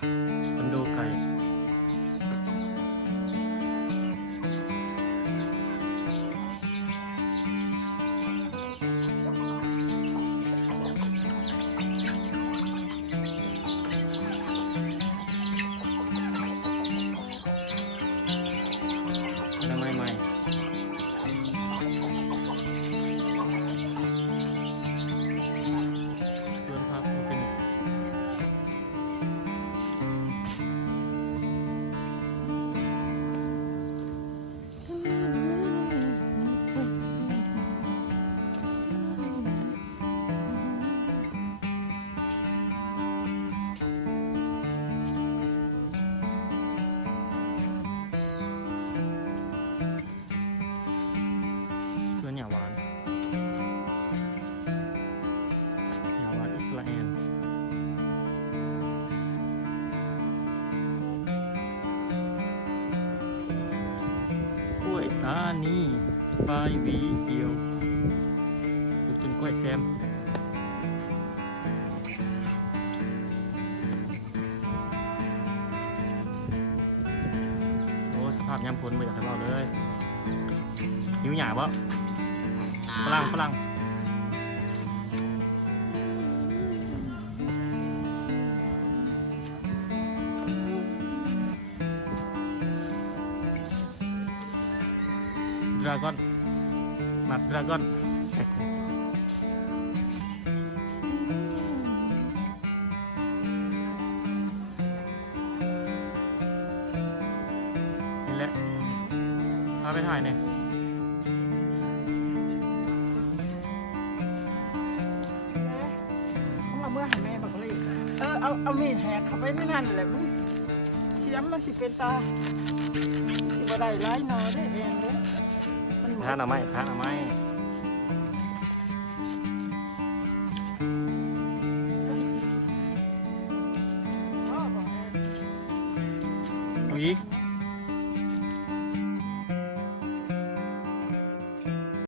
คอนโดไก่น้ำใหม่ๆสวนผักออร์แกนิกสวนหญ้าหวานหญ้าหวานอิสราเอลกล้วยตานีปลายหวีเดียวปลูกต้นกล้วยแซมโอ้สภาพยามฝนไม่อยากให้เราเลยหิวหยาบ่ฝรั่งดราก้อนนัดดราก้อนนี่แหละพาไปถ่ายเนี่ยเอาเมื่อให้แม่บอกเลยเอามีดแหกเข้าไปที่นั่นแหละมันเสียมมันสิเป็นตาสิบ่ได้ร้ายนอได้เองเลยมัน ทานเอาไหมทานเอาไหมเอาอีก